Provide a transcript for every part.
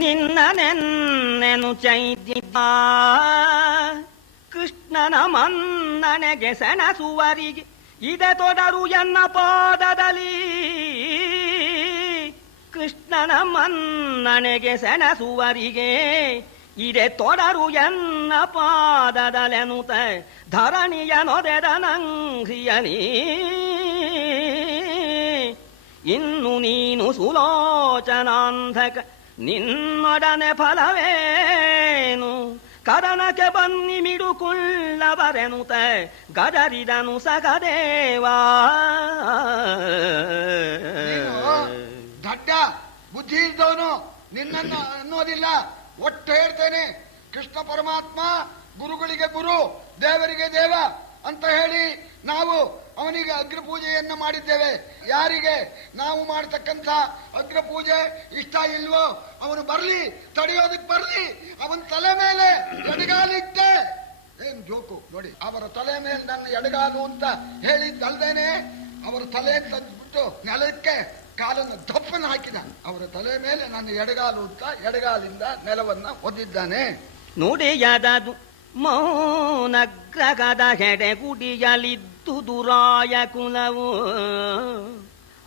ನಿನ್ನನೆನ್ನೆನು ಚೈದ್ಯ ಕೃಷ್ಣನ ಮನ್ನಣೆಗೆ ಸೆಣಸುವರಿಗೆ ಇದೆ ತೊಡರು ಎನ್ನ ಪಾದದಲ್ಲಿ. ಕೃಷ್ಣನ ಮನ್ನಣೆಗೆ ಸೆಣಸುವರಿಗೆ ಇದೆ ತೊಡರು ಎನ್ನ ಪಾದದಲೆನುತ ಧರಣಿಯ ನೊದೆದ ನಂಘ್ರಿಯನಿ. ಇನ್ನು ನೀನು ಸುಲೋಚನಾಂಧಕ ನಿನ್ನೊಡನೆ ಫಲವೇನು? ಕದನಕ್ಕೆ ಬನ್ನಿ ಮಿಡುಕುಳ್ಳವರೆನುತ ಗದರಿದನು ಸಖದೇವಾ. ದಡ್ಡ ಬುದ್ಧಿ ಇದ್ದವನು ನಿನ್ನನ್ನು ಅನ್ನೋದಿಲ್ಲ. ಒಟ್ಟು ಹೇಳ್ತೇನೆ, ಕೃಷ್ಣ ಪರಮಾತ್ಮ ಗುರುಗಳಿಗೆ ಗುರು, ದೇವರಿಗೆ ದೇವ ಅಂತ ಹೇಳಿ ನಾವು ಅವನಿಗೆ ಅಗ್ರಪೂಜೆಯನ್ನು ಮಾಡಿದ್ದೇವೆ. ಯಾರಿಗೆ ನಾವು ಮಾಡತಕ್ಕಂಥ ಅಗ್ರಪೂಜೆ ಇಷ್ಟ ಇಲ್ವೋ ಅವನು ಬರ್ಲಿ, ತಡೆಯೋದಕ್ಕೆ ಬರ್ಲಿ. ಅವನ ತಲೆ ಮೇಲೆ ಎಡಗಾಲಿಟ್ಟೆ. ಏನ್ ಜೋಕು ನೋಡಿ, ಅವರ ತಲೆ ಮೇಲೆ ನನ್ನ ಎಡಗಾಲು ಅಂತ ಹೇಳಿದ್ದಲ್ದೇನೆ ಅವರ ತಲೆ ತಂದ್ಬಿಟ್ಟು ನೆಲಕ್ಕೆ ಕಾಲನ್ನು ದಪ್ಪನ್ನು ಹಾಕಿದ. ಅವರ ತಲೆ ಮೇಲೆ ನನ್ನ ಎಡಗಾಲು ಅಂತ ಎಡಗಾಲಿಂದ ನೆಲವನ್ನ ಒದ್ದಿದ್ದಾನೆ. ನುಡಿಯದದು ಮೌನಗ್ರಗದ ಹೆಡೆ ಗುಡಿಯಲಿದ್ದು ದುರಾಯ ಕುಲವು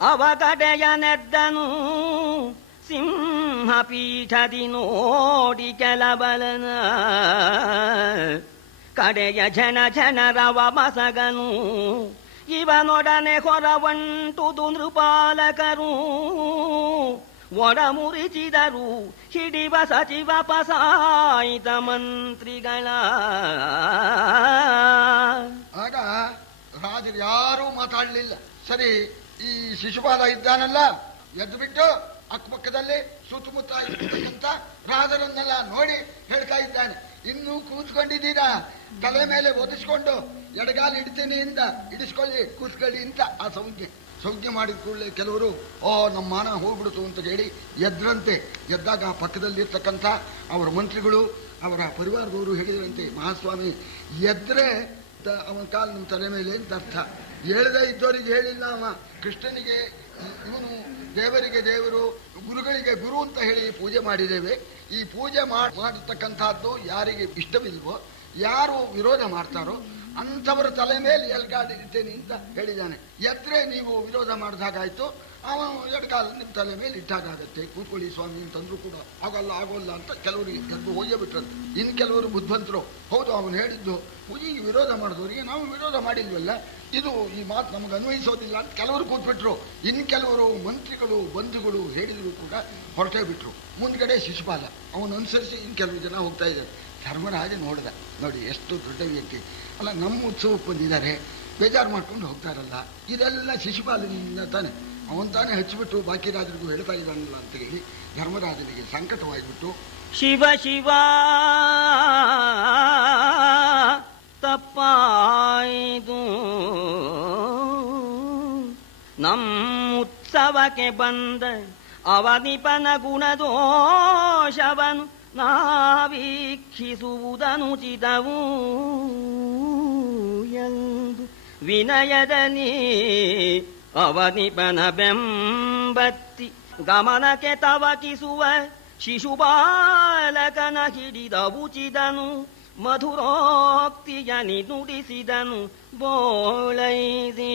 ಅವಗಡೆಯನೆದ್ದನು ಸಿಂಹಪೀಠದಿ ನೋಡಿ ಕೆಲಬಲನ ಕಡೆಯ ಜನ ಜನರವ ಮಸಗನು ಇವನೊಡನೆ ಹೊರವಂಟುದು ನೃಪಾಲಕರು ಒಡಮುರಿಚಿದರು ಹಿಡಿವ ಸಚಿವ ಪಸಾಯಿತ ಮಂತ್ರಿಗಳ. ಆಗ ರಾಜರು ಯಾರೂ ಮಾತಾಡಲಿಲ್ಲ. ಸರಿ, ಈ ಶಿಶುಪಾಲ ಇದ್ದಾನಲ್ಲ, ಎದ್ದು ಬಿಟ್ಟು ಅಕ್ಕಪಕ್ಕದಲ್ಲಿ ಸುತ್ತಮುತ್ತ ಇರ್ತಕ್ಕಂಥ ರಾಜರನ್ನೆಲ್ಲ ನೋಡಿ ಹೇಳ್ತಾ ಇದ್ದಾನೆ, ಇನ್ನೂ ಕೂತ್ಕೊಂಡಿದ್ದೀರಾ? ತಲೆ ಮೇಲೆ ಒದಿಸ್ಕೊಂಡು ಎಡಗಾಲು ಇಡ್ತೀನಿ ಅಂತ ಇಡಿಸ್ಕೊಳ್ಳಿ, ಕೂತ್ಕೊಳ್ಳಿ ಅಂತ ಆ ಸಂಜ್ಞೆ ಮಾಡಿದ ಕೂಡಲೇ ಕೆಲವರು ನಮ್ಮ ಮಾನ ಹೋಗ್ಬಿಡ್ತು ಅಂತ ಹೇಳಿ ಎದ್ರಂತೆ. ಎದ್ದಾಗ ಆ ಪಕ್ಕದಲ್ಲಿರ್ತಕ್ಕಂಥ ಅವರ ಮಂತ್ರಿಗಳು, ಅವರ ಪರಿವಾರದವರು ಹೇಳಿದ್ರಂತೆ, ಮಹಾಸ್ವಾಮಿ ಎದ್ರೆ ಅವನ ಕಾಲು ನಮ್ಮ ತಲೆ ಮೇಲೆ ಅಂತ ಅರ್ಥ. ಹೇಳದೇ ಇದ್ದವರಿಗೆ ಹೇಳಿಲ್ಲ ಅವ. ಕೃಷ್ಣನಿಗೆ ಇವನು ದೇವರಿಗೆ ದೇವರು, ಗುರುಗಳಿಗೆ ಗುರು ಅಂತ ಹೇಳಿ ಪೂಜೆ ಮಾಡಿದ್ದೇವೆ. ಈ ಪೂಜೆ ಮಾಡತಕ್ಕಂಥದ್ದು ಯಾರಿಗೆ ಇಷ್ಟವಿಲ್ವೋ, ಯಾರು ವಿರೋಧ ಮಾಡ್ತಾರೋ ಅಂಥವರ ತಲೆ ಮೇಲೆ ಎಲ್ಗಾಡಿರ್ತೇನೆ ಅಂತ ಹೇಳಿದ್ದಾನೆ. ಎದ್ರೆ ನೀವು ವಿರೋಧ ಮಾಡಿದಾಗಾಯ್ತು, ಅವನು ಎಡಗಾಲ ನಿಮ್ಮ ತಲೆ ಮೇಲೆ ಇಟ್ಟಾಗತ್ತೆ. ಕೂತ್ಕೊಳ್ಳಿ ಸ್ವಾಮಿ ಅಂತಂದ್ರು ಕೂಡ ಆಗೋಲ್ಲ ಅಂತ ಕೆಲವರಿಗೆ ಎದ್ದು ಹೋಗೇ ಬಿಟ್ರಂತೆ. ಇನ್ನು ಕೆಲವರು ಬುದ್ಧಿವಂತರು, ಹೌದು ಅವನು ಹೇಳಿದ್ದು ಪೂಜೆಗೆ ವಿರೋಧ ಮಾಡಿದವರಿಗೆ ನಾವು ವಿರೋಧ ಮಾಡಿಲ್ವಲ್ಲ, ಇದು ಈ ಮಾತು ನಮಗೆ ಅನ್ವಯಿಸೋದಿಲ್ಲ ಅಂತ ಕೆಲವರು ಕೂತ್ಬಿಟ್ರು. ಇನ್ನು ಕೆಲವರು ಮಂತ್ರಿಗಳು ಬಂಧುಗಳು ಹೇಳಿದ್ರು ಕೂಡ ಹೊರಟೇ ಬಿಟ್ರು. ಮುಂದ್ಗಡೆ ಶಿಶುಪಾಲ ಅವನು ಅನುಸರಿಸಿ ಇನ್ನು ಕೆಲವು ಜನ ಹೋಗ್ತಾ ಇದ್ದಾರೆ. ಧರ್ಮರಾಜ ನೋಡಿದ, ನೋಡಿ ಎಷ್ಟು ದೊಡ್ಡ ವ್ಯಕ್ತಿ ಅಲ್ಲ, ನಮ್ಮ ಉತ್ಸವಕ್ಕೆ ಬಂದಿದ್ದಾರೆ, ಬೇಜಾರು ಮಾಡ್ಕೊಂಡು ಹೋಗ್ತಾರಲ್ಲ, ಇದೆಲ್ಲ ಶಿಶುಪಾಲನಿಂದ ತಾನೆ, ಅವನ್ ತಾನೇ ಹಚ್ಚಿಬಿಟ್ಟು ಬಾಕಿ ರಾಜರಿಗೂ ಹೇಳ್ತಾ ಇದ್ದಾನಲ್ಲ ಅಂತ ಹೇಳಿ ಧರ್ಮರಾಜನಿಗೆ ಸಂಕಟವಾಗಿಬಿಟ್ಟು, ಶಿವ ಶಿವ ತಪ್ಪಾಯಿತು, ನಮ್ಮ ಉತ್ಸವಕ್ಕೆ ಬಂದ ಅವನಿಪನ ಗುಣದೋಷವನು ನಾವೀಕ್ಷಿಸುವುದನುಚಿತವು ಎಂದು ವಿನಯದಲ್ಲಿ ಅವನಿಪನ ಬೆಂಬತ್ತಿ ಗಮನಕ್ಕೆ ತವಕಿಸುವ ಶಿಶುಪಾಲಕನ ಹಿಡಿದ ಉಚಿದನು. ಮಧುರೋಕ್ತಿಯನಿ ನುಡಿಸಿದನು ಬೋಳೈಸಿ.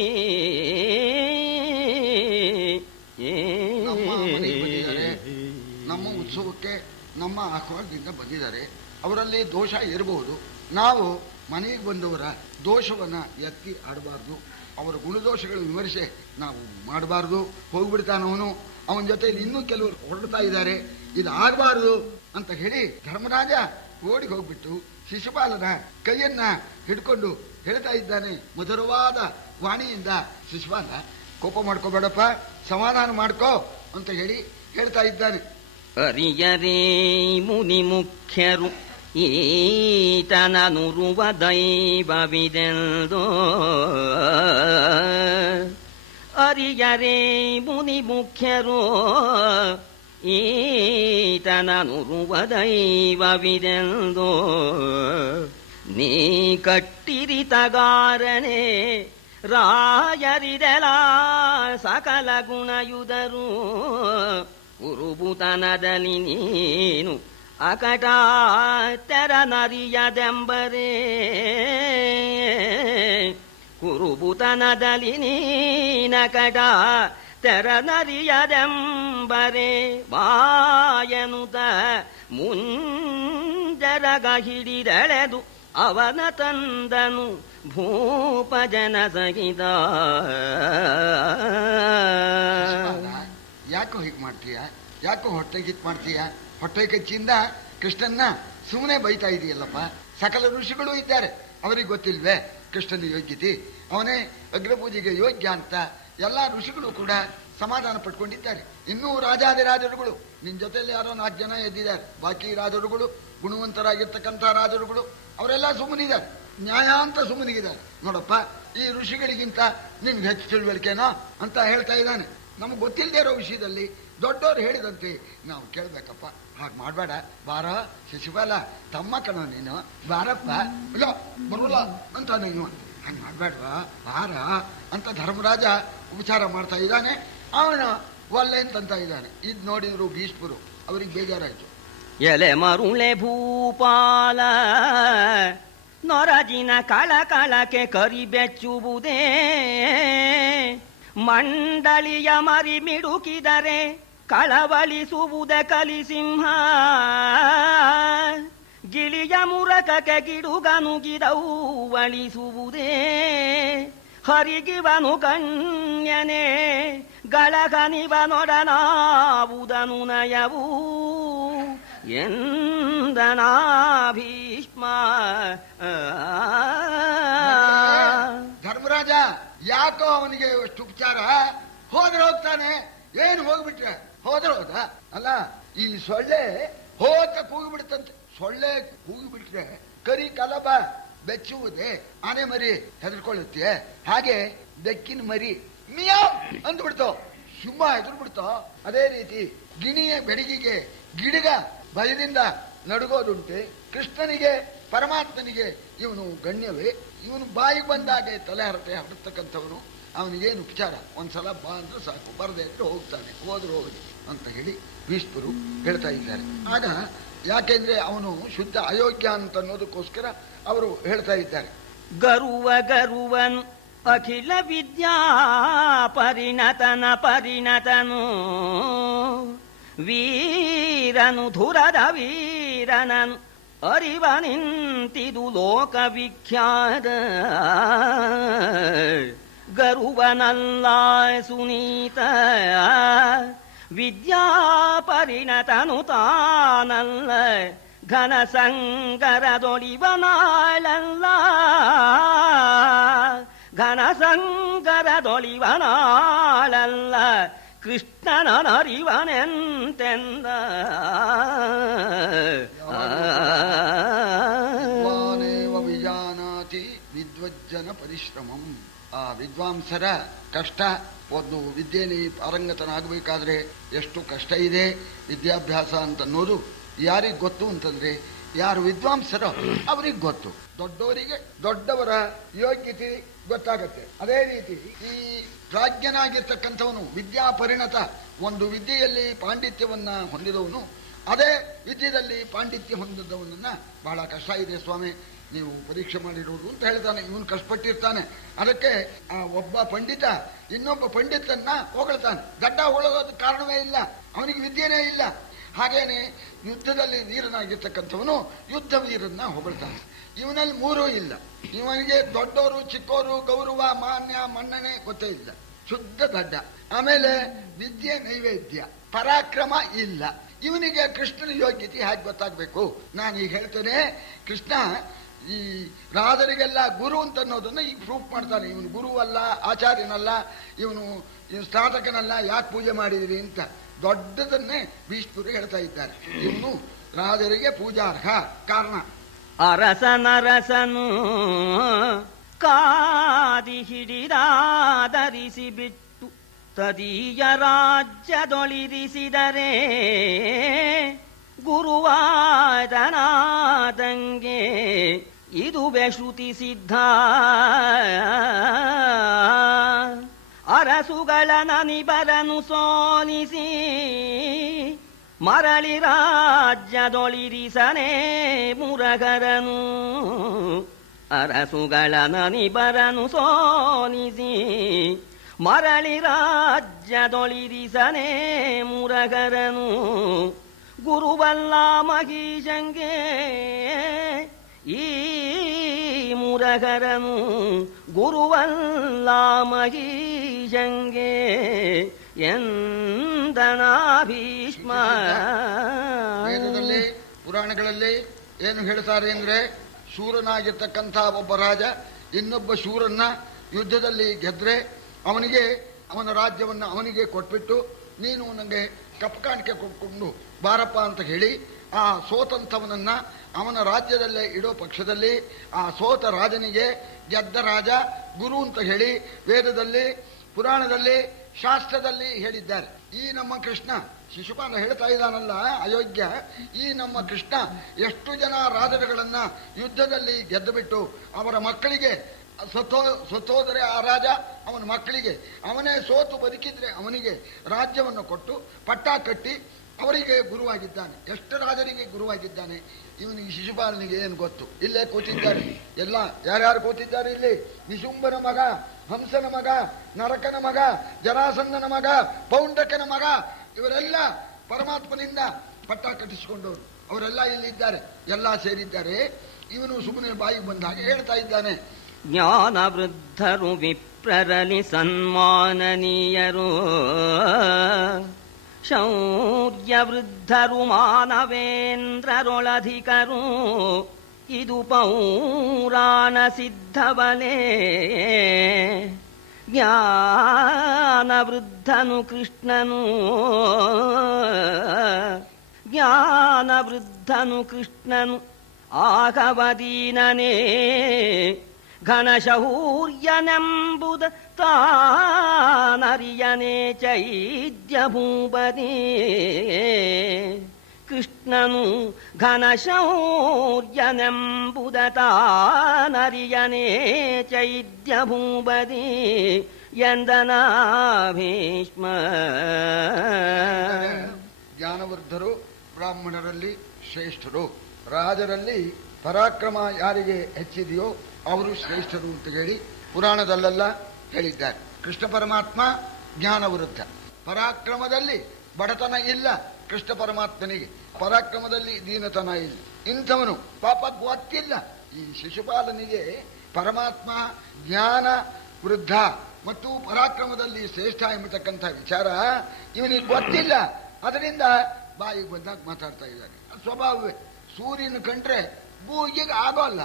ನಮ್ಮ ಉತ್ಸವಕ್ಕೆ ನಮ್ಮ ಆಹ್ವಾನದಿಂದ ಬಂದಿದ್ದಾರೆ, ಅವರಲ್ಲಿ ದೋಷ ಇರಬಹುದು. ನಾವು ಮನೆಗೆ ಬಂದವರ ದೋಷವನ್ನ ಎತ್ತಿ ಆಡಬಾರ್ದು, ಅವರ ಗುಣದೋಷಗಳು ವಿಮರ್ಶೆ ನಾವು ಮಾಡಬಾರ್ದು. ಹೋಗ್ಬಿಡ್ತಾನವನು, ಅವನ ಜೊತೆಯಲ್ಲಿ ಇನ್ನೂ ಕೆಲವರು ಹೊರಡ್ತಾ ಇದ್ದಾರೆ, ಇದು ಆಗಬಾರ್ದು ಅಂತ ಹೇಳಿ ಧರ್ಮರಾಜ ಓಡಿ ಹೋಗ್ಬಿಟ್ಟು ಶಿಶುಪಾಲನ ಕೈಯನ್ನ ಹಿಡ್ಕೊಂಡು ಹೇಳ್ತಾ ಇದ್ದಾನೆ ಮಧುರವಾದ ವಾಣಿಯಿಂದ. ಶಿಶುಪಾಲ ಕೋಪ ಮಾಡ್ಕೋಬೇಡಪ್ಪ, ಸಮಾಧಾನ ಮಾಡ್ಕೋ ಅಂತ ಹೇಳಿ ಹೇಳ್ತಾ ಇದ್ದಾನೆ. ಅರಿಯರೇ ಮುನಿ ಮುಖ್ಯರು ಈತನನುರುವ ದೈವವಿದೆಂದೋ, ಅರಿಯರೇ ಮುನಿ ಮುಖ್ಯರು ಈತನನುರುವ ದೈವವಿದೆಂದೋ, ನೀ ಕಟ್ಟಿರಿ ತಗಾರನೆ ರಾಯರಿದೆಲ ಸಕಲ ಗುಣಯುದರು ಕುರುಬುತನದಲ್ಲಿ ನೀನು ಅಕಟ ತೆರನರಿಯದೆಂಬರೇ ಕುರುಬುತನದಲ್ಲಿ ನೀನಕಟ ತೆರನರಿಯದೆಂಬರೆ ಬಾಯನುತ ಮುಂಜರಗ ಹಿಡಿದೆಳೆದು ಅವನ ತಂದನು ಭೂಪಜನ ಸಹಿತ. ಯಾಕೋ ಹೀಗೆ ಮಾಡ್ತೀಯ? ಯಾಕೋ ಹೊಟ್ಟೆಗೆ ಹಿಟ್ ಮಾಡ್ತೀಯ? ಹೊಟ್ಟೆ ಕಚ್ಚಿಂದ ಕೃಷ್ಣನ್ನ ಸುಮ್ಮನೆ ಬೈತಾ ಇದೆಯಲ್ಲಪ್ಪ. ಸಕಲ ಋಷಿಗಳು ಇದ್ದಾರೆ, ಅವರಿಗೆ ಗೊತ್ತಿಲ್ವೇ ಕೃಷ್ಣನ ಯೋಗ್ಯತೆ? ಅವನೇ ಅಗ್ರಪೂಜೆಗೆ ಯೋಗ್ಯ ಅಂತ ಎಲ್ಲ ಋಷಿಗಳು ಕೂಡ ಸಮಾಧಾನ ಪಟ್ಕೊಂಡಿದ್ದಾರೆ. ಇನ್ನೂ ರಾಜಾದಿರಾಜರುಗಳು ನಿನ್ ಜೊತೆಯಲ್ಲಿ ಯಾರೋ 4 ಜನ ಎದ್ದಿದ್ದಾರೆ. ಬಾಕಿ ರಾಜರುಗಳು, ಗುಣವಂತರಾಗಿರ್ತಕ್ಕಂಥ ರಾಜರುಗಳು ಅವರೆಲ್ಲ ಸುಮ್ಮನಿದ್ದಾರೆ, ನ್ಯಾಯ ಅಂತ ಸುಮ್ಮನಿಗಿದ್ದಾರೆ. ನೋಡಪ್ಪ, ಈ ಋಷಿಗಳಿಗಿಂತ ನಿಮ್ಗೆ ಹೆಚ್ಚು ತಿಳುವಳಿಕೆನೋ ಅಂತ ಹೇಳ್ತಾ ಇದ್ದಾನೆ. ನಮ್ಗೆ ಗೊತ್ತಿಲ್ಲದೆ ಇರೋ ವಿಷಯದಲ್ಲಿ ದೊಡ್ಡವರು ಹೇಳಿದಂತೆ ನಾವು ಕೇಳ್ಬೇಕಪ್ಪ. ಹಾಗೆ ಮಾಡಬೇಡ. ಬಾರ ಶಿಶುಪಾಲ, ತಮ್ಮ ಕಣ ನೀನು, ಬಾರಪ್ಪ. ಇಲ್ಲ ಬರೋಲ್ಲ ಅಂತ ನೀನು ಹಂಗೆ ಮಾಡಬೇಡ್ವಾ, ಬಾರ ಅಂತ ಧರ್ಮರಾಜ ಉಪಚಾರ ಮಾಡ್ತಾ ಇದ್ದಾನೆ. ಅವನು ಒಲ್ಲೆ ಅಂತಂತ ಇದ್ದಾನೆ. ಇದು ನೋಡಿದ್ರು ಭೀಷ್ಮರು, ಅವ್ರಿಗೆ ಬೇಜಾರಾಯ್ತು. ಎಲೆ ಮರುಳೆ ಭೂಪಾಲ ನೊರಜಿನ ಕಳಕಳಕ್ಕೆ ಕರಿಬೆಚ್ಚುವುದೇ ಮಂಡಳಿಯ ಮರಿ ಮಿಡುಕಿದರೆ ಕಳವಳಿಸುವುದೇ ಕಲಿಸಿಂಹ ಗಿಳಿಯ ಮುರಕಕ್ಕೆ ಗಿಡುಗನುಗಿದೌವಳಿಸುವುದೇ ಹರಿಗಿವನು ಕನ್ಯನೆ ಗಳಗನಿವನೊಡನಾವುದನು ನಯವು ಎಂದನಾ ಭೀಷ್ಮ. ಧರ್ಮರಾಜ ಯಾಕೋ ಅವನಿಗೆ ಅಷ್ಟು ಉಪಚಾರ? ಹೋದ್ರೆ ಹೋಗ್ತಾನೆ, ಏನು ಹೋಗ್ಬಿಟ್ರೆ ಹೋದ್ರೆ ಹೋದ ಅಲ್ಲ. ಈ ಸೊಳ್ಳೆ ಹೋತ ಕೂಗಿಬಿಡ್ತಂತೆ. ಸೊಳ್ಳೆ ಕೂಗಿಬಿಟ್ರೆ ಕರಿ ಕಲಬ ಬೆಚ್ಚುವುದೇ, ಆನೆ ಮರಿ ಹೆದರ್ಕೊಳ್ಳುತ್ತೆ. ಹಾಗೆ ಬೆಕ್ಕಿನ ಮರಿ ಮಿಯಾವ್ ಅಂದ್ಬಿಡ್ತೋ, ಸಿಂಹ ಹೆದರ್ಬಿಡ್ತೋ. ಅದೇ ರೀತಿ ಗಿಣಿಯ ಬೆಡಗಿಗೆ ಗಿಡಗ ಭಯದಿಂದ ನಡುಗೋದುಂಟೆ. ಕೃಷ್ಣನಿಗೆ ಪರಮಾತ್ಮನಿಗೆ ಇವನು ಗಣ್ಯವೇ. ಇವನು ಬಾಯಿಗೆ ಬಂದಾಗೆ ತಲೆ ಹರಟೆ ಹರಡ್ತಕ್ಕಂಥವನು. ಅವನಿಗೇನು ಉಪಚಾರ? ಒಂದ್ಸಲ ಬಾ ಅಂದ್ರೆ ಸಾಕು, ಬರದೆ ಇದ್ರೆ ಹೋಗ್ತಾನೆ, ಹೋದ್ರು ಹೋಗಲಿ ಅಂತ ಹೇಳಿ ಭೀಷ್ಮರು ಹೇಳ್ತಾ ಇದ್ದಾರೆ. ಆಗ ಯಾಕೆಂದ್ರೆ ಅವನು ಶುದ್ಧ ಅಯೋಗ್ಯ ಅಂತ ಅನ್ನೋದಕ್ಕೋಸ್ಕರ ಅವರು ಹೇಳ್ತಾ ಇದ್ದಾರೆ. ಗರುವನು ಅಖಿಲ ವಿದ್ಯಾ ಪರಿಣತನು ವೀರನು ಧುರದ ವೀರನನು ಅರಿವ ನಿಂತಿದು ಲೋಕವಿಖ್ಯಾತ ಗರುವನಲ್ಲ ಸುನೀತ ವಿದ್ಯಾ ಪರಿಣತನು ತಾನಲ್ಲ ಘನ ಸಂಗರದೊಳಿವನಾಳಲ್ಲ ಘನ ಸಂಗರದೊಳಿವನಾಳಲ್ಲ ಕೃಷ್ಣನರಿವನೆಂತೆಂದ ವಿಜಾನಾತಿ ವಿದ್ವಜ್ಜನ ಪರಿಶ್ರಮಂ. ಆ ವಿದ್ವಾಂಸರ ಕಷ್ಟ. ಒಂದು ವಿದ್ಯೆಯಲ್ಲಿ ಪಾರಂಗತನಾಗಬೇಕಾದ್ರೆ ಎಷ್ಟು ಕಷ್ಟ ಇದೆ ವಿದ್ಯಾಭ್ಯಾಸ ಅಂತನ್ನೋದು ಯಾರಿಗೆ ಗೊತ್ತು ಅಂತಂದ್ರೆ, ಯಾರು ವಿದ್ವಾಂಸರೋ ಅವ್ರಿಗೆ ಗೊತ್ತು. ದೊಡ್ಡವರಿಗೆ ದೊಡ್ಡವರ ಯೋಗ್ಯತೆ ಗೊತ್ತಾಗತ್ತೆ. ಅದೇ ರೀತಿ ಈ ಪ್ರಾಜ್ಞನಾಗಿರ್ತಕ್ಕಂಥವನು ವಿದ್ಯಾ ಪರಿಣತ, ಒಂದು ವಿದ್ಯೆಯಲ್ಲಿ ಪಾಂಡಿತ್ಯವನ್ನ ಹೊಂದಿದವನು ಅದೇ ವಿದ್ಯೆಯಲ್ಲಿ ಪಾಂಡಿತ್ಯ ಹೊಂದಿದವನನ್ನ ಬಹಳ ಕಷ್ಟ ಇದೆ ಸ್ವಾಮಿ, ನೀವು ಪರೀಕ್ಷೆ ಮಾಡಿರೋದು ಅಂತ ಹೇಳ್ತಾನೆ. ಇವನು ಕಷ್ಟಪಟ್ಟಿರ್ತಾನೆ. ಅದಕ್ಕೆ ಆ ಒಬ್ಬ ಪಂಡಿತ ಇನ್ನೊಬ್ಬ ಪಂಡಿತನ್ನ ಹೊಗಳ್ತಾನೆ. ದಡ್ಡ ಹೊಗಳೋದು ಕಾರಣವೇ ಇಲ್ಲ, ಅವನಿಗೆ ವಿದ್ಯೆನೇ ಇಲ್ಲ. ಹಾಗೇನೆ ಯುದ್ಧದಲ್ಲಿ ವೀರನಾಗಿರ್ತಕ್ಕಂಥವನು ಯುದ್ಧ ವೀರನ್ನ ಹೊಗಳ್ತಾನೆ. ಇವನಲ್ಲಿ ಮೂರೂ ಇಲ್ಲ. ಇವನಿಗೆ ದೊಡ್ಡವರು ಚಿಕ್ಕವರು ಗೌರವ ಮಾನ್ಯ ಮನ್ನಣೆ ಗೊತ್ತೇ ಇಲ್ಲ, ಶುದ್ಧ ದಡ್ಡ. ಆಮೇಲೆ ವಿದ್ಯೆ ನೈವೇದ್ಯ, ಪರಾಕ್ರಮ ಇಲ್ಲ. ಇವನಿಗೆ ಕೃಷ್ಣನ ಯೋಗ್ಯತೆ ಹೇಗೆ ಗೊತ್ತಾಗಬೇಕು? ನಾನು ಈಗ ಹೇಳ್ತೇನೆ. ಕೃಷ್ಣ ಈ ರಾಜರಿಗೆಲ್ಲ ಗುರು ಅಂತ ಅನ್ನೋದನ್ನ ಈಗ ಪ್ರೂಫ್ ಮಾಡ್ತಾನೆ. ಇವನು ಗುರುವಲ್ಲ, ಆಚಾರ್ಯನಲ್ಲ, ಇವನು ಸ್ನಾತಕನಲ್ಲ, ಯಾಕೆ ಪೂಜೆ ಮಾಡಿದಿರಿ ಅಂತ ದೊಡ್ಡದನ್ನೇ ಭೀಷ್ಮರು ಹೇಳ್ತಾ ಇದ್ದಾರೆ. ಇವನು ರಾಜರಿಗೆ ಪೂಜಾರ್ಹ. ಕಾರಣ ಅರಸನರಸನು ಕಾದಿ ಹಿಡಿದಾದರಿಸಿ ಬಿಟ್ಟು ತದೀಯ ರಾಜ್ಯದೊಳಿರಿಸಿದರೆ ಗುರುವಾದನಾದಂಗೆ ಇದುವೆ ಶ್ರುತಿ ಸಿದ್ಧ. ಅರಸ ಅರಸುಗಳ ನನಿಬರನು ಸೋಲಿಸಿ ಮರಳಿ ರಾಜ್ಯದೊಳಿರಿಸನೆ ಮುರಗರನು. ಅರಸುಗಳ ನನಿಬರನು ಸೋಲಿಸಿ ಮರಳಿ ರಾಜ್ಯದೊಳಿರಿಸನೆ ಮುರಗರನು. ಗುರುವಲ್ಲ ಮಗೀಶಂಗೆ ಈ ಮುರಗರನು, ಗುರುವಲ್ಲ ಮಗೀಶಂಗೆ ಎಂದನ ಭೀಷ್ಮ. ವೇದದಲ್ಲಿ ಪುರಾಣಗಳಲ್ಲಿ ಏನು ಹೇಳ್ತಾರೆ ಅಂದ್ರೆ, ಶೂರನಾಗಿರ್ತಕ್ಕಂಥ ಒಬ್ಬ ರಾಜ ಇನ್ನೊಬ್ಬ ಶೂರನ್ನ ಯುದ್ಧದಲ್ಲಿ ಗೆದ್ರೆ ಅವನಿಗೆ ಅವನ ರಾಜ್ಯವನ್ನು ಅವನಿಗೆ ಕೊಟ್ಬಿಟ್ಟು, ನೀನು ನನಗೆ ಕಪ್ಪು ಕಾಣಿಕೆ ಕೊಟ್ಕೊಂಡು ಬಾರಪ್ಪ ಅಂತ ಹೇಳಿ ಆ ಸೋತಂಥವನನ್ನ ಅವನ ರಾಜ್ಯದಲ್ಲೇ ಇಡೋ ಪಕ್ಷದಲ್ಲಿ ಆ ಸೋತ ರಾಜನಿಗೆ ಗೆದ್ದ ರಾಜ ಗುರು ಅಂತ ಹೇಳಿ ವೇದದಲ್ಲಿ, ಪುರಾಣದಲ್ಲಿ, ಶಾಸ್ತ್ರದಲ್ಲಿ ಹೇಳಿದ್ದಾರೆ. ಈ ನಮ್ಮ ಕೃಷ್ಣ ಶಿಶುಪಾಲ ಹೇಳ್ತಾ ಇದ್ದಾನಲ್ಲ ಅಯೋಗ್ಯ, ಈ ನಮ್ಮ ಕೃಷ್ಣ ಎಷ್ಟು ಜನ ರಾಜರುಗಳನ್ನ ಯುದ್ಧದಲ್ಲಿ ಗೆದ್ದು ಬಿಟ್ಟು ಅವರ ಮಕ್ಕಳಿಗೆ ಸತ್ತೋದರೆ ಆ ರಾಜ ಅವನ ಮಕ್ಕಳಿಗೆ, ಅವನೇ ಸೋತು ಬದುಕಿದ್ರೆ ಅವನಿಗೆ ರಾಜ್ಯವನ್ನು ಕೊಟ್ಟು ಪಟ್ಟ ಕಟ್ಟಿ ಅವರಿಗೆ ಗುರುವಾಗಿದ್ದಾನೆ. ಎಷ್ಟು ರಾಜರಿಗೆ ಗುರುವಾಗಿದ್ದಾನೆ. ಇವನಿಗೆ ಶಿಶುಪಾಲನಿಗೆ ಏನು ಗೊತ್ತು? ಇಲ್ಲೇ ಕೂತಿದ್ದಾರೆ ಎಲ್ಲ. ಯಾರ್ಯಾರು ಕೂತಿದ್ದಾರೆ ಇಲ್ಲಿ? ನಿಶುಂಬನ ಮಗ, ಹಂಸನ ಮಗ, ನರಕನ ಮಗ, ಜರಾಸಂಧನ ಮಗ, ಪೌಂಡಕನ ಮಗ, ಇವರೆಲ್ಲ ಪರಮಾತ್ಮನಿಂದ ಪಟ್ಟ ಕಟ್ಟಿಸಿಕೊಂಡವರು. ಅವರೆಲ್ಲ ಇಲ್ಲಿದ್ದಾರೆ, ಎಲ್ಲ ಸೇರಿದ್ದಾರೆ. ಇವನು ಸುಮ್ಮನೆ ಬಾಯಿಗೆ ಬಂದ ಹಾಗೆ ಹೇಳ್ತಾ ಇದ್ದಾನೆ. ಜ್ಞಾನ ವೃದ್ಧರು ವಿಪ್ರರಲಿ ಸನ್ಮಾನನೀಯರು, ಶೌರ್ಯ ವೃದ್ಧರು ಮಾನವೇಂದ್ರರೊಳಧಿಕರು, ಇದು ಪೌರಾಣ ಸಿದ್ಧವಲೇ. ಜ್ಞಾನ ವೃದ್ಧನು ಕೃಷ್ಣನು, ಜ್ಞಾನ ವೃದ್ಧನು ಕೃಷ್ಣನು ಆಗವದೀನನೇ, ಘನಶೌರ್ಯನೆಂಬುದ ತಾನರಿಯನೇ ಚೈದ್ಯ ಭೂಪತಿ. ಕೃಷ್ಣನು ಘನಶೌರ್ಯನೆಂಬುದ ತಾನರಿಯನೇ ಚೈದ್ಯ ಭೂಪತಿ ಎಂದನ ಭೀಷ್ಮ. ಜ್ಞಾನವೃದ್ಧರು ಬ್ರಾಹ್ಮಣರಲ್ಲಿ ಶ್ರೇಷ್ಠರು, ರಾಜರಲ್ಲಿ ಪರಾಕ್ರಮ ಯಾರಿಗೆ ಹೆಚ್ಚಿದೆಯೋ ಅವರು ಶ್ರೇಷ್ಠರು ಅಂತ ಹೇಳಿ ಪುರಾಣದಲ್ಲೆಲ್ಲ ಹೇಳಿದ್ದಾರೆ. ಕೃಷ್ಣ ಪರಮಾತ್ಮ ಜ್ಞಾನವೃದ್ಧ. ಪರಾಕ್ರಮದಲ್ಲಿ ಬಡತನ ಇಲ್ಲ ಕೃಷ್ಣ ಪರಮಾತ್ಮನಿಗೆ, ಪರಾಕ್ರಮದಲ್ಲಿ ದೀನತನ ಇಲ್ಲ. ಇಂಥವನು ಪಾಪ ಗೊತ್ತಿಲ್ಲ ಈ ಶಿಶುಪಾಲನಿಗೆ ಪರಮಾತ್ಮ ಜ್ಞಾನ ವೃದ್ಧ ಮತ್ತು ಪರಾಕ್ರಮದಲ್ಲಿ ಶ್ರೇಷ್ಠ ಎಂಬತಕ್ಕಂಥ ವಿಚಾರ ಇವನಿಗೆ ಗೊತ್ತಿಲ್ಲ. ಅದರಿಂದ ಬಾಯಿಗೆ ಬಂದಾಗ ಮಾತಾಡ್ತಾ ಇದ್ದಾನೆ. ಸ್ವಭಾವವೇ. ಸೂರ್ಯನ ಕಂಡ್ರೆ ಭೂಗಿಗೆ ಆಗೋಲ್ಲ.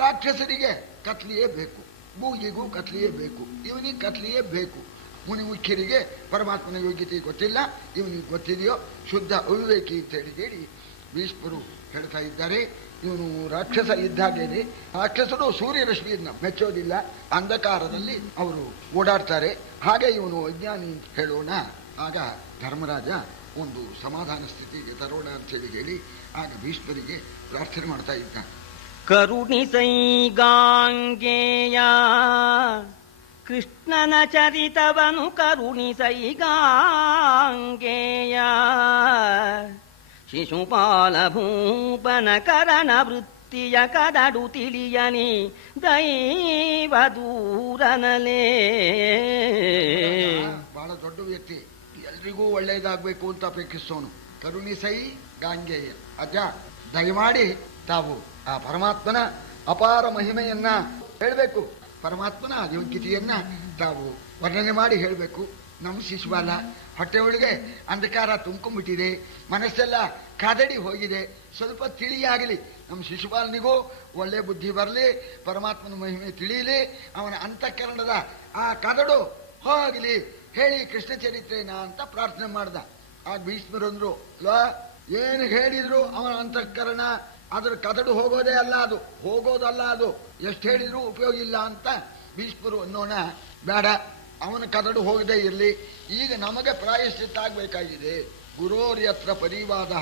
ರಾಕ್ಷಸರಿಗೆ ಕತ್ಲಿಯೇ ಬೇಕು, ಭೂಗಿಗೂ ಕತ್ಲಿಯೇ ಬೇಕು, ಇವನಿಗೆ ಕತ್ಲಿಯೇ ಬೇಕು. ಮುನಿಮುಖ್ಯರಿಗೆ ಪರಮಾತ್ಮನ ಯೋಗ್ಯತೆ ಗೊತ್ತಿಲ್ಲ, ಇವನಿಗೆ ಗೊತ್ತಿದೆಯೋ ಶುದ್ಧ ಅವಿವೇಕಿ ಅಂತ ಹೇಳಿ ಭೀಷ್ಮರು ಹೇಳ್ತಾ ಇದ್ದಾರೆ. ಇವನು ರಾಕ್ಷಸ ಇದ್ದಾಗೇನೆ. ರಾಕ್ಷಸರು ಸೂರ್ಯರಶ್ಮಿಯನ್ನ ಮೆಚ್ಚೋದಿಲ್ಲ, ಅಂಧಕಾರದಲ್ಲಿ ಅವರು ಓಡಾಡ್ತಾರೆ. ಹಾಗೆ ಇವನು ಅಜ್ಞಾನಿ ಅಂತ ಹೇಳೋಣ. ಆಗ ಧರ್ಮರಾಜ ಒಂದು ಸಮಾಧಾನ ಸ್ಥಿತಿಗೆ ತರೋಣ ಅಂತೇಳಿ ಹೇಳಿ ಆಗ ಭೀಷ್ಮರಿಗೆ ಪ್ರಾರ್ಥನೆ ಮಾಡ್ತಾ ಇದ್ದ. ಕರುಣಿಸೈ ಗಾಂಗೆಯ ಕೃಷ್ಣನ ಚರಿತವನು ಕರುಣಿಸೈ ಗಾಂಗೆಯ. ಶಿಶುಪಾಲ ಭೂಪನ ಕರಣ ವೃತ್ತಿಯ ಕದಡು ತಿಳಿಯನಿ ದೈವ ದೂರನಲೇ. ಬಹಳ ದೊಡ್ಡ ವ್ಯಕ್ತಿ, ಎಲ್ರಿಗೂ ಒಳ್ಳೆಯದಾಗಬೇಕು ಅಂತ ಅಪೇಕ್ಷಿಸೋನು. ಕರುಣಿಸೈ ಗಾಂಗೆಯ. ಅಜ್ಜ ದಯಮಾಡಿ ತಾವು ಆ ಪರಮಾತ್ಮನ ಅಪಾರ ಮಹಿಮೆಯನ್ನ ಹೇಳಬೇಕು, ಪರಮಾತ್ಮನ ಯೋಗ್ಯತೆಯನ್ನ ತಾವು ವರ್ಣನೆ ಮಾಡಿ ಹೇಳಬೇಕು. ನಮ್ಮ ಶಿಶುಪಾಲ ಹೊಟ್ಟೆ ಒಳಗೆ ಅಂಧಕಾರ ತುಂಬಿಕೊಂಡಿದೆ, ಮನಸ್ಸೆಲ್ಲ ಕಾದಡಿ ಹೋಗಿದೆ. ಸ್ವಲ್ಪ ತಿಳಿಯಾಗಲಿ, ನಮ್ಮ ಶಿಶುಪಾಲನಿಗೂ ಒಳ್ಳೆ ಬುದ್ಧಿ ಬರಲಿ, ಪರಮಾತ್ಮನ ಮಹಿಮೆ ತಿಳಿಯಲಿ, ಅವನ ಅಂತಃಕರಣದ ಆ ಕದಡು ಹೋಗಲಿ ಹೇಳಿ ಕೃಷ್ಣ ಚರಿತ್ರೆನ ಅಂತ ಪ್ರಾರ್ಥನೆ ಮಾಡ್ದ. ಆ ಭೀಷ್ಮರಂದ್ರು, ಏನು ಹೇಳಿದ್ರು ಅವನ ಅಂತಃಕರಣ ಅದ್ರ ಕದಡು ಹೋಗೋದೇ ಅಲ್ಲ, ಅದು ಹೋಗೋದಲ್ಲ, ಅದು ಎಷ್ಟು ಹೇಳಿದ್ರು ಉಪಯೋಗ ಇಲ್ಲ ಅಂತ ಭೀಷ್ಮರು ಅನ್ನೋಣ. ಬೇಡ, ಅವನ ಕದಡು ಹೋಗದೇ ಇರಲಿ. ಈಗ ನಮಗೆ ಪ್ರಾಯಶ್ಚಿತ್ತ ಆಗಬೇಕಾಗಿದೆ. ಗುರೋರ್ಯತ್ರ ಪರಿವಾದ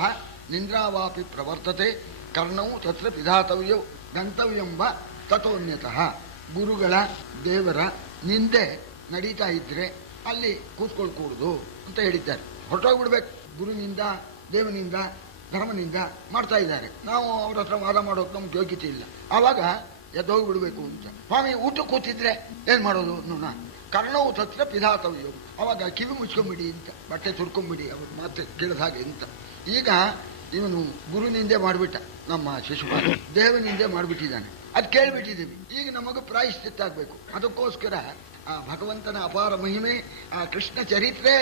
ನಿಂದ್ರಾವಾಪಿ ಪ್ರವರ್ತತೆ ಕರ್ಣವು ತತ್ರ ವಿಧಾತವ್ಯವು ಗಂತವ್ಯಂಬ ತಥೋನ್ಯತಃ. ಗುರುಗಳ ದೇವರ ನಿಂದೆ ನಡೀತಾ ಇದ್ರೆ ಅಲ್ಲಿ ಕೂತ್ಕೊಳ್ಕೂಡುದು ಅಂತ ಹೇಳಿದ್ದಾರೆ. ಹೊರಟೋಗ್ಬಿಡ್ಬೇಕು. ಗುರುವಿನಿಂದ, ದೇವನಿಂದ, ಧರ್ಮನಿಂದ ಮಾಡ್ತಾ ಇದ್ದಾರೆ. ನಾವು ಅವ್ರ ಹತ್ರ ವಾದ ಮಾಡೋಕೆ ನಮ್ಗೆ ಯೋಗ್ಯತೆ ಇಲ್ಲ. ಆವಾಗ ಎದ್ದೋಗ್ಬಿಡ್ಬೇಕು ಅಂತ. ಸ್ವಾಮಿ ಊಟ ಕೂತಿದ್ರೆ ಏನ್ ಮಾಡೋದು ನೋಡ, ಕರ್ಣವು ತತ್ರ ಪಿಧಾತವ್ಯವು. ಅವಾಗ ಕಿವಿ ಮುಚ್ಕೊಂಬಿಡಿ ಅಂತ, ಬಟ್ಟೆ ತುರ್ಕೊಂಬಿಡಿ, ಅವ್ರ ಮಾತೆ ಕೇಳಿದ ಹಾಗೆ ಅಂತ. ಈಗ ಇವನು ಗುರುನಿಂದೆ ಮಾಡಿಬಿಟ್ಟ, ನಮ್ಮ ಶಿಶುಪಾಲ ದೇವನಿಂದೆ ಮಾಡಿಬಿಟ್ಟಿದ್ದಾನೆ. ಅದು ಕೇಳ್ಬಿಟ್ಟಿದ್ದೀವಿ. ಈಗ ನಮಗೆ ಪ್ರಾಯಶ್ಚಿತ್ತ ಆಗ್ಬೇಕು. ಅದಕ್ಕೋಸ್ಕರ ಆ ಭಗವಂತನ ಅಪಾರ ಮಹಿಮೆ, ಆ ಕೃಷ್ಣ ಚರಿತ್ರೆ,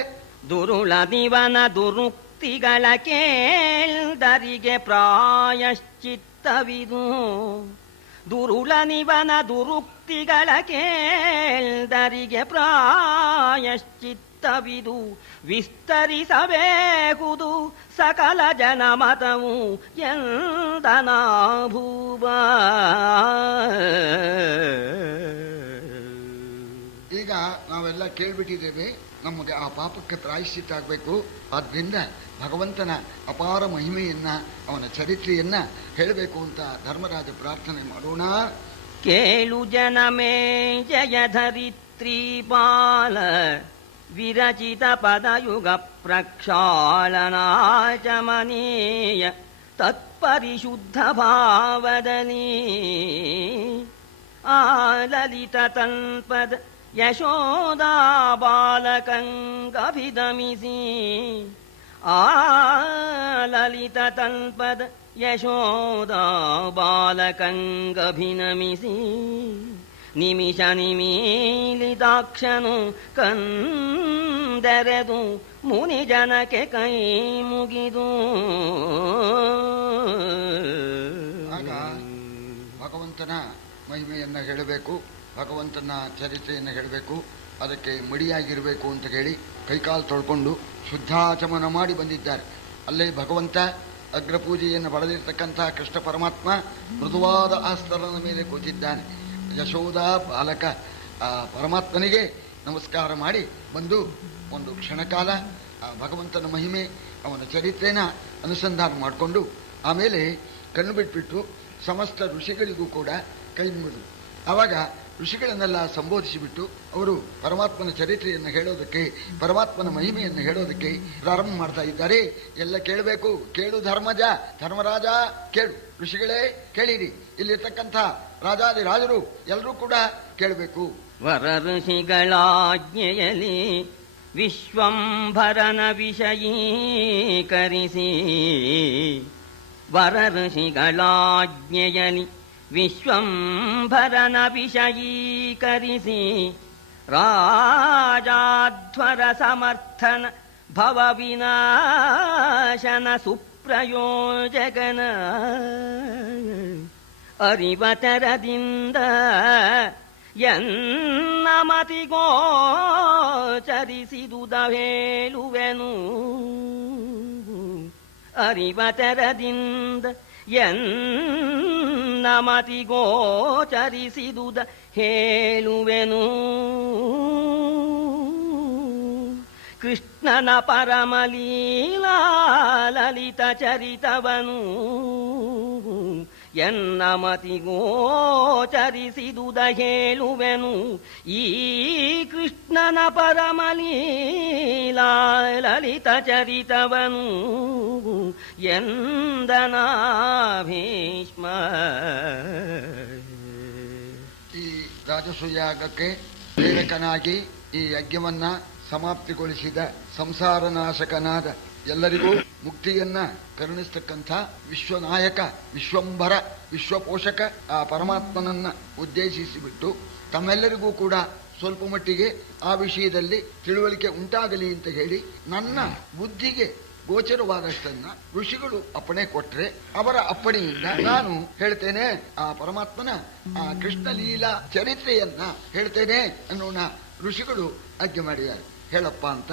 ದುರುಳ ದಿವನ ದುರುಕ್ತಿಗಳ ಕೇಳ್ದರಿಗೆ ಪ್ರಾಯಶ್ಚಿತ್ತವಿದು. ದುರುಳ ನಿವನ ದುರುಕ್ತಿಗಳ ಕೇಳ್ದರಿಗೆ ಪ್ರಾಯಶ್ಚಿತ್ತವಿದು. ವಿಸ್ತರಿಸಬೇಕುದು ಸಕಲ ಜನಮತವು ಎಂದನಾಭೂವ. ಈಗ ನಾವೆಲ್ಲ ಕೇಳ್ಬಿಟ್ಟಿದ್ದೇವೆ. ನಮಗೆ ಆ ಪಾಪಕ್ಕೆ ಪ್ರಾಯಶ್ಚಿತ್ತ ಆಗಬೇಕು. ಆದ್ರಿಂದ ಭಗವಂತನ ಅಪಾರ ಮಹಿಮೆಯನ್ನ, ಅವನ ಚರಿತ್ರೆಯನ್ನ ಹೇಳಬೇಕು ಅಂತ ಧರ್ಮರಾಜ ಪ್ರಾರ್ಥನೆ ಮಾಡೋಣ. ಕೇಳು ಜನಮೇ ಜಯಧರಿತ್ರಿ ಬಾಲ ವಿರಚಿತ ಪದಯುಗ ಪ್ರಕ್ಷಾಳನಾಚಮನೀಯ ತತ್ಪರಿಶುದ್ಧ ಭಾವದಲ್ಲಿ ಆಲಲಿತ ತನ್ಪದ ಯಶೋದಾ ಬಾಲಕಂಗಭಿದಮಿಸಿ ಆಲಲಿತ ತನ್ಪದ ಯಶೋದಾ ಬಾಲಕಂಗಭಿನಮಿಸಿ ನಿಮಿಷ ನಿಮೀಲಿತಾಕ್ಷನು ಕಂದೆರೆದು ಮುನಿ ಜನಕ್ಕೆ ಕೈ ಮುಗಿದು. ಆಗ ಭಗವಂತನ ಮಹಿಮೆಯನ್ನ ಹೇಳಬೇಕು, ಭಗವಂತನ ಚರಿತ್ರೆಯನ್ನು ಹೇಳಬೇಕು. ಅದಕ್ಕೆ ಮಡಿಯಾಗಿರಬೇಕು ಅಂತ ಹೇಳಿ ಕೈಕಾಲು ತೊಳ್ಕೊಂಡು ಶುದ್ಧಾಚಮನ ಮಾಡಿ ಬಂದಿದ್ದಾರೆ. ಅಲ್ಲೇ ಭಗವಂತ ಅಗ್ರಪೂಜೆಯನ್ನು ಪಡೆದಿರ್ತಕ್ಕಂತಹ ಕೃಷ್ಣ ಪರಮಾತ್ಮ ಮೃದುವಾದ ಆಸ್ತರದ ಮೇಲೆ ಕೂತಿದ್ದಾನೆ. ಯಶೋದಾ ಬಾಲಕ ಆ ಪರಮಾತ್ಮನಿಗೆ ನಮಸ್ಕಾರ ಮಾಡಿ ಬಂದು ಒಂದು ಕ್ಷಣಕಾಲ ಆ ಭಗವಂತನ ಮಹಿಮೆ, ಅವನ ಚರಿತ್ರೆನ ಅನುಸಂಧಾನ ಮಾಡಿಕೊಂಡು ಆಮೇಲೆ ಕಣ್ಣು ಬಿಟ್ಬಿಟ್ಟು ಸಮಸ್ತ ಋಷಿಗಳಿಗೂ ಕೂಡ ಕೈ ಮುಗಿದು ಆವಾಗ ಋಷಿಗಳನ್ನೆಲ್ಲ ಸಂಬೋಧಿಸಿಬಿಟ್ಟು ಅವರು ಪರಮಾತ್ಮನ ಚರಿತ್ರೆಯನ್ನು ಹೇಳೋದಕ್ಕೆ, ಪರಮಾತ್ಮನ ಮಹಿಮೆಯನ್ನು ಹೇಳೋದಕ್ಕೆ ಪ್ರಾರಂಭ ಮಾಡ್ತಾ ಇದ್ದಾರೆ. ಎಲ್ಲ ಕೇಳಬೇಕು. ಕೇಳು ಧರ್ಮರಾಜ ಕೇಳು. ಋಷಿಗಳೇ ಕೇಳಿರಿ. ಇಲ್ಲಿರ್ತಕ್ಕಂಥ ರಾಜಾದಿ ರಾಜರು ಎಲ್ಲರೂ ಕೂಡ ಕೇಳಬೇಕು. ವರ ಋಷಿಗಳಾಜ್ಞೆಯಲ್ಲಿ ವಿಶ್ವಂಭರನ ವಿಷಯೀಕರಿಸಿ, ವರ ಋಷಿಗಳಾಜ್ಞೆಯಲ್ಲಿ ವಿಶ್ವಂಭರನ ವಿಷಯೀಕರಿಸಿ, ರಾಜಾಧ್ವರ ಸಮರ್ಥನ ಭವ ವಿನಾಶನ ಸುಪ್ರಯೋಜಕನ ಅರಿವತರದಿಂದ ಎನ್ನ ಮತಿಗೋಚರಿಸಿದುದ ಹೇಳುವೆನು. ಅರಿವತರದಿಂದ ಎನ್ನ ಮತಿಗೋಚರಿಸಿದುದ ಹೇಳುವೆನು. ಕೃಷ್ಣನ ಪರಮಲೀಲಾ ಲಲಿತ ಚರಿತವನು ಎನ್ನ ಮತಿಗೋಚರಿಸಿದುದ ಹೇಳುವೆನು. ಈ ಕೃಷ್ಣನ ಪರಮಲೀಲಾ ಲಲಿತ ಚರಿತವನು ಎಂದನ ಭೀಷ್ಮ. ಈ ರಾಜಸೂಯಾಗಕ್ಕೆ ಪ್ರೇರಕನಾಗಿ ಈ ಯಜ್ಞವನ್ನ ಸಮಾಪ್ತಿಗೊಳಿಸಿದ ಸಂಸಾರ ನಾಶಕನಾದ ಎಲ್ಲರಿಗೂ ಮುಕ್ತಿಯನ್ನ ಕರುಣಿಸ್ತಕ್ಕಂಥ ವಿಶ್ವನಾಯಕ, ವಿಶ್ವಂಭರ, ವಿಶ್ವಪೋಷಕ ಆ ಪರಮಾತ್ಮನನ್ನ ಉದ್ದೇಶಿಸಿಬಿಟ್ಟು ತಮ್ಮೆಲ್ಲರಿಗೂ ಕೂಡ ಸ್ವಲ್ಪ ಮಟ್ಟಿಗೆ ಆ ವಿಷಯದಲ್ಲಿ ತಿಳುವಳಿಕೆ ಉಂಟಾಗಲಿ ಅಂತ ಹೇಳಿ ನನ್ನ ಬುದ್ಧಿಗೆ ಗೋಚರವಾದಷ್ಟನ್ನ ಋಷಿಗಳು ಅಪ್ಪಣೆ ಕೊಟ್ರೆ ಅವರ ಅಪ್ಪಣೆಯಿಂದ ನಾನು ಹೇಳ್ತೇನೆ. ಆ ಪರಮಾತ್ಮನ ಆ ಕೃಷ್ಣ ಲೀಲಾ ಚರಿತ್ರೆಯನ್ನ ಹೇಳ್ತೇನೆ ಅನ್ನೋಣ ಋಷಿಗಳು ಆಜ್ಞೆ ಮಾಡಿದ್ದಾರೆ. ಹೇಳಪ್ಪ ಅಂತ